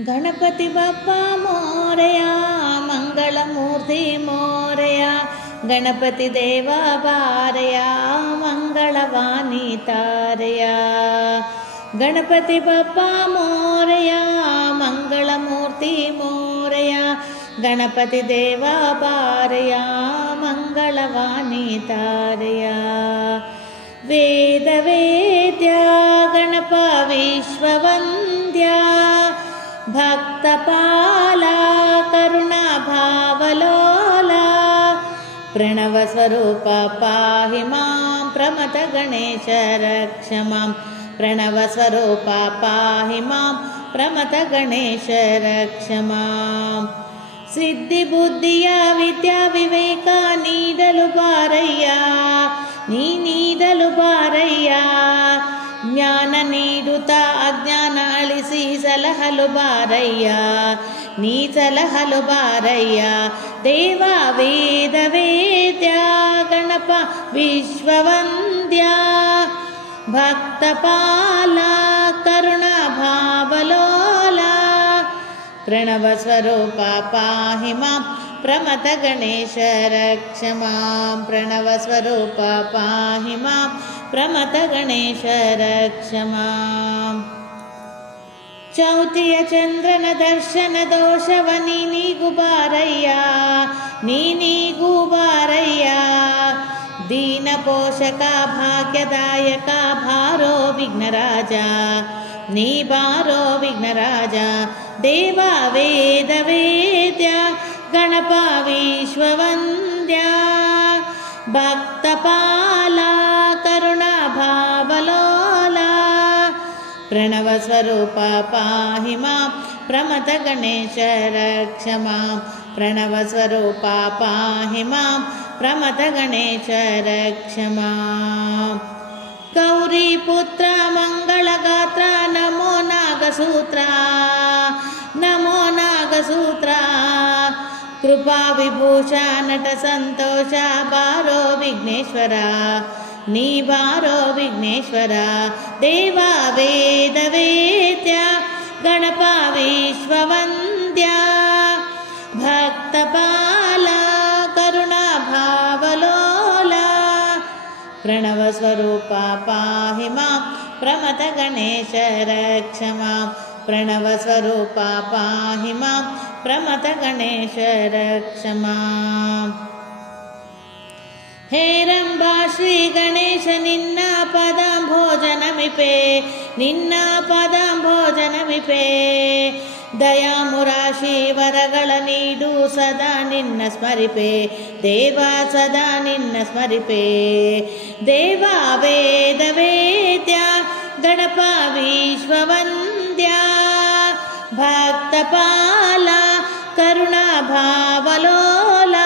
गणपति बप्पा मोरया मंगलमूर्ति मोरया गणपति देवा बारया मंगलवाणी तारया गणपति बप्पा मोरया मंगलमूर्ति मोरया गणपति देवा बारया मंगलवाणी तारया वेद वेद्या गणप विश्ववन्द्या भक्तपाला करुणा भावलोला प्रणव स्वरूप पाहि मां प्रमथ गणेश रक्ष मां प्रणव स्वरूप पाहि मां प्रमथ गणेश रक्ष मां सिद्धि बुद्धिय विद्या विवेक नीडलु बारಯ್ಯ ನೀ ನೀಡಲು ಬಾರಯ್ಯ ಜ್ಞಾನ ನೀಡುತ್ತಾ ಅಜ್ಞಾನ ಅಳಿಸಿ ಸಲಹಲು ಬಾರಯ್ಯ ನೀ ಸಲಹಲು ಬಾರಯ್ಯ ದೇವ ವೇದ ವೇದ್ಯ ಗಣಪ ವಿಶ್ವವಂದ್ಯ ಭಕ್ತಪಾಲ ಕರುಣಾ ಭಾವಲೋಲ ಪ್ರಣವ ಸ್ವರೂಪ ಪಾಹಿ ಮಾಂ ಪ್ರಮಥ ಗಣೇಶ ರಕ್ಷ ಮಾಂ ಪ್ರಣವ ಸ್ವರೂಪ ಪಾಹಿ ಮಾಂ ಪ್ರಮಥ ಗಣೇಶ ರಕ್ಷ ಮಾಂ ಚೌತಿಯ ಚಂದ್ರನ ದರ್ಶನ ದೋಷವ ನೀನಿಗೂ ಬಾರಯ್ಯ ನೀನಿಗೂ ಬಾರಯ್ಯ ದೀನ ಪೋಷಕ ಭಾಗ್ಯದಾಯಕ ಭಾರೋ ವಿಘ್ನರಾಜ ನೀ ಬಾರೋ ವಿಘ್ನರಾಜ ದೇವ ವೇದ ವೇದ್ಯ ಗಣಪ ವಿಶ್ವವಂದ್ಯ ಭಕ್ತಪಾಲ ಕರುಣಾ ಭಾವಲೋಲ ಪ್ರಣವ ಸ್ವರೂಪ ಪಾಹಿ ಮಾಂ ಪ್ರಮಥ ಗಣೇಶ ರಕ್ಷ ಮಾಂ ಪ್ರಣವ ಸ್ವರೂಪ ಪಾಹಿ ಮಾಂ ಪ್ರಮಥ ಗಣೇಶ ರಕ್ಷ ಮಾಂ ಗೌರಿ ಪುತ್ರ ಮಂಗಳಗಾತ್ರ ನಮೋ ನಾಗಸೂತ್ರ ನಮೋ ನಾಗಸೂತ್ರ ಕೃಪಾ ವಿಭೂಷ ನಟ ಸಂತೋಷ ಬಾರೋ ವಿಘ್ನೇಶ್ವರ ನೀ ಬಾರೋ ವಿಘ್ನೇಶ್ವರ ದೇವ ವೇದ ವೇದ್ಯ ಗಣಪ ವಿಶ್ವವಂದ್ಯ ಭಕ್ತಪಾಲ ಕರುಣಾ ಭಾವಲೋಲ ಪ್ರಣವ ಸ್ವರೂಪ ಪಾಹಿ ಮಾಂ ಪ್ರಮಥ ಗಣೇಶ ರಕ್ಷ ಮಾಂ ಪ್ರಣವ ಸ್ವರೂಪ ಪಾಹಿ ಮಾಂ ಪ್ರಮಥ ಗಣೇಶ ರಕ್ಷ ಮಾಂ ಹೇರಂಬಾ ಶ್ರೀ ಗಣೇಶ ನಿನ್ನ ಪದಾಂಭೋಜನಮಿಪೆ ನಿನ್ನ ಪದಾಂಭೋಜನಮಿಪೆ ದಯಾಮುರಾಶಿ ವರಗಳ ನೀಡು ಸದಾ ನಿನ್ನ ಸ್ಮರಿಪೆ ದೇವ ಸದಾ ನಿನ್ನ ಸ್ಮರಿಪೆ ದೇವ ವೇದ ವೇದ್ಯ ಗಣಪ ವಿಶ್ವವಂದ್ಯ ಭಕ್ತಪಾಲ ಕರುಣಾ ಭಾವಲೋಲ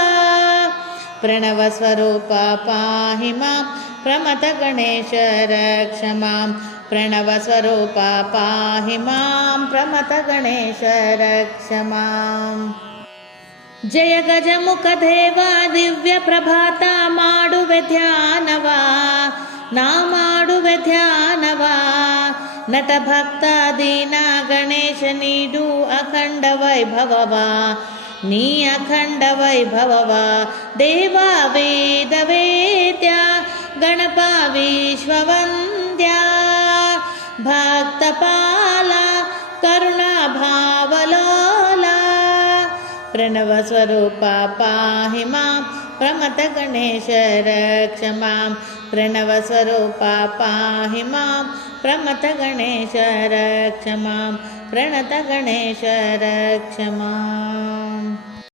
ಪ್ರಣವ ಸ್ವರೂಪ ಪಾಹಿ ಮಾಂ ಪ್ರಮಥ ಗಣೇಶ ರಕ್ಷ ಮಾಂ ಪ್ರಣವ ಸ್ವರೂಪ ಪಾಹಿ ಮಾಂ ಪ್ರಮಥ ಗಣೇಶ ರಕ್ಷ ಮಾಂ ಜಯ ಗಜಮುಖ ದೇವ ದಿವ್ಯ ಪ್ರಭಾತ ಮಾಡುವೆ ಧ್ಯಾನವ ನಾ ಮಾಡುವೆ ಧ್ಯಾನವ ನಟ ಭಕ್ತ ದೀನ ಗಣೇಶ ನೀಡು ಅಖಂಡ ವೈಭವವ ನೀ ಅಖಂಡ ವೈಭವವ ದೇವ ವೇದ ವೇದ್ಯ ಗಣಪ ವಿಶ್ವವಂದ್ಯ ಭಕ್ತಪಾಲ ಕರುಣಾ ಭಾವಲೋಲ ಪ್ರಣವ ಸ್ವರೂಪ ಪಾಹಿ ಮಾಂ ಪ್ರಮಥ ಗಣೇಶ ರಕ್ಷ ಮಾಂ ಪ್ರಣವ ಸ್ವರೂಪ ಪಾಹಿ ಮಾಂ ಪ್ರಮಥ ಗಣೇಶ ರಕ್ಷ ಮಾಂ ಪ್ರಣತ ಗಣೇಶ ರಕ್ಷ ಮಾಂ